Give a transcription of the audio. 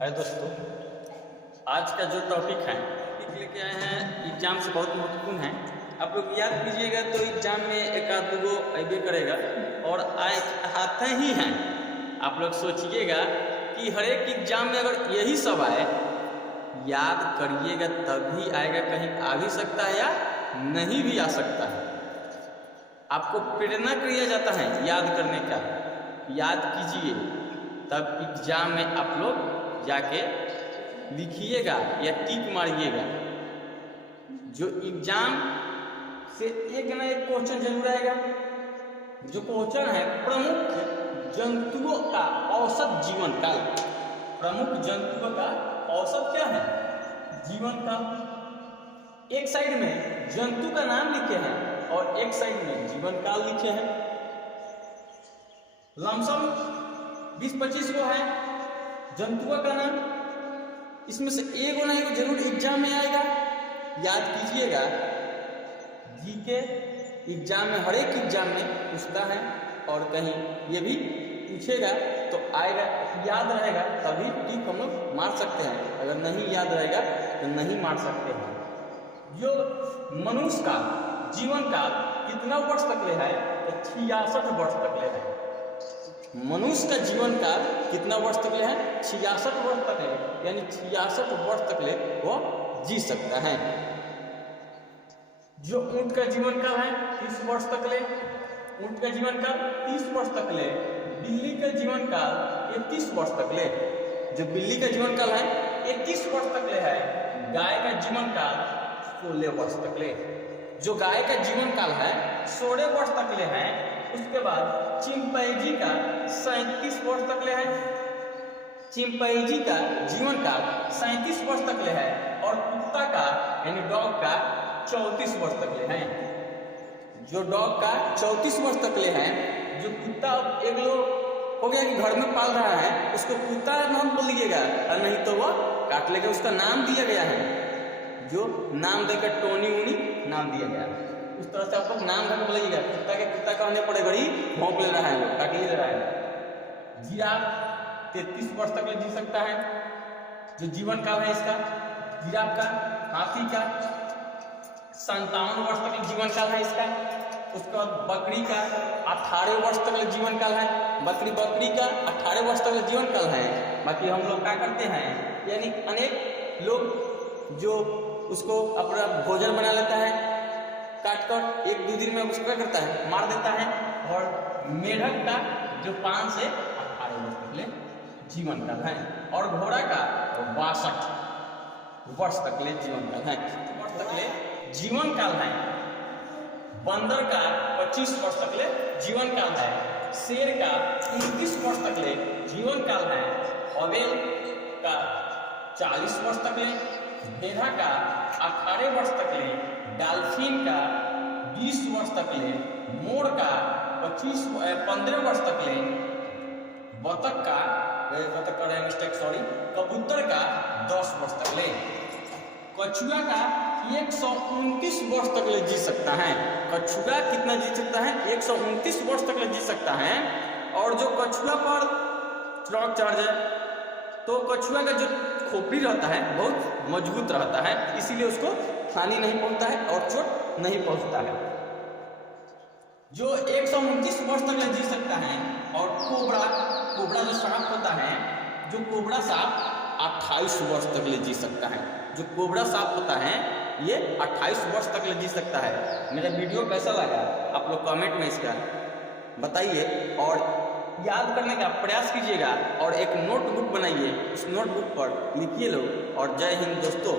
है दोस्तों, आज का जो टॉपिक है टॉपिक लेके आए हैं एग्जाम से बहुत महत्वपूर्ण है। आप लोग याद कीजिएगा तो एग्जाम में एक आध दो अबे करेगा और आते ही हैं। आप लोग सोचिएगा कि हर एक एग्जाम में अगर यही सब आए, याद करिएगा तभी आएगा, कहीं आ भी सकता है या नहीं भी आ सकता है। आपको प्रेरणा किया जाता है याद करने का, याद कीजिए तब एग्जाम में आप लोग जाके लिखिएगा या टिक मारिएगा। जो एग्जाम से एक ना एक क्वेश्चन जरूर आएगा। जो क्वेश्चन है प्रमुख जंतुओं का औसत जीवन काल। प्रमुख जंतुओं का औसत क्या है? जीवन काल। एक साइड में जंतु का नाम लिखे हैं और एक साइड में जीवन काल लिखे हैं। लमसम 20-25 को है जंतुओं का नाम। इसमें से एक ना एक जरूर एग्जाम में आएगा। याद कीजिएगा, जीके एग्जाम में हर एक एग्जाम में पूछता है और कहीं ये भी पूछेगा तो आएगा। याद रहेगा तभी टिक हम लोग मार सकते हैं, अगर नहीं याद रहेगा तो नहीं मार सकते हैं। जो मनुष्य का जीवन काल कितना वर्ष तक ले है? तो 66 वर्ष तक ले है। मनुष्य का जीवन काल कितना वर्ष तक ले है? 66 वर्ष तक ले, यानी 66 वर्ष तक ले वो जी सकता है। जो ऊंट का जीवन काल है 30 वर्ष तक ले, ऊंट का जीवन काल 30 वर्ष तक ले। बिल्ली का जीवन काल 31 वर्ष तक ले। जो बिल्ली का जीवन काल है 31 वर्ष तक ले है। गाय का जीवन काल 16 वर्ष तक ले। जो गाय का जीवन काल है 16 वर्ष तक ले है। उसके बाद चिंपैंजी का 37 वर्ष तक ले है। चिंपैंजी का जीवन काल 37 वर्ष तक ले है और कुत्ता का यानी डॉग का 34 वर्ष तक ले है। जो डॉग का 34 वर्ष तक ले है, जो कुत्ता एक लोग हो गया कि घर में पाल रहा है, उसको कुत्ता नाम बोल लीजिएगा और नहीं तो वो काट लेगा। उसका नाम दिया गया है, जो नाम देकर टोनी उनी नाम दिया गया है। उस तरह से आप लोग नाम घर बोलिएगा। कुत्ता के कुत्ता कहने पड़े घड़ी भौंक ले रहा है, वो काट ले रहा है। जिराफ 33 वर्ष तक जी सकता है, जो जीवन काल है इसका जिराफ का। हाथी का 57 वर्ष तक जीवन काल है इसका। उसके बाद बकरी का 18 वर्ष तक जीवन काल है। बकरी का 18 वर्ष तक जीवन काल है। बाकी हम लोग क्या करते हैं, यानी अनेक लोग जो उसको अपना भोजन बना लेता है, काट कर 1-2 दिन में उसको क्या करता है, मार देता है। और मेढक का जो 5 से 18 वर्ष तक ले जीवन काल है और घोड़ा का 62 वर्ष तक ले जीवन काल है। वर्ष तक ले जीवन काल है। बंदर का 25 वर्ष तक ले जीवन काल है। शेर का 29 वर्ष तक ले जीवन काल है। हवेल का 40 वर्ष तक ले। भेड़ा का 18 वर्ष तक ले। डॉल्फिन का 20 वर्ष तक ले। मोर का 15 वर्ष तक ले। बतख का कबूतर का 10 वर्ष तक ले। कछुआ का 129 वर्ष तक ले जी सकता है। कछुआ कितना जी सकता है? 129 वर्ष तक ले जी सकता है। और जो कछुआ पर ट्रक चढ़ जाए तो कछुआ का जो खोपड़ी रहता है बहुत मजबूत रहता है, इसीलिए उसको हानि नहीं पहुंचता है और चोट नहीं पहुंचता है। जो 129 वर्ष तक ले जी सकता है। और कोबरा जो सांप होता है, जो कोबरा सांप 28 वर्ष तक ले जी सकता है। जो कोबरा सांप होता है ये 28 वर्ष तक ले जी सकता है। मेरा वीडियो कैसा लगा आप लोग कमेंट में इसका बताइए और याद करने का प्रयास कीजिएगा और एक नोटबुक बनाइए। उस नोटबुक पर लिखिए लोग। और जय हिंद दोस्तों।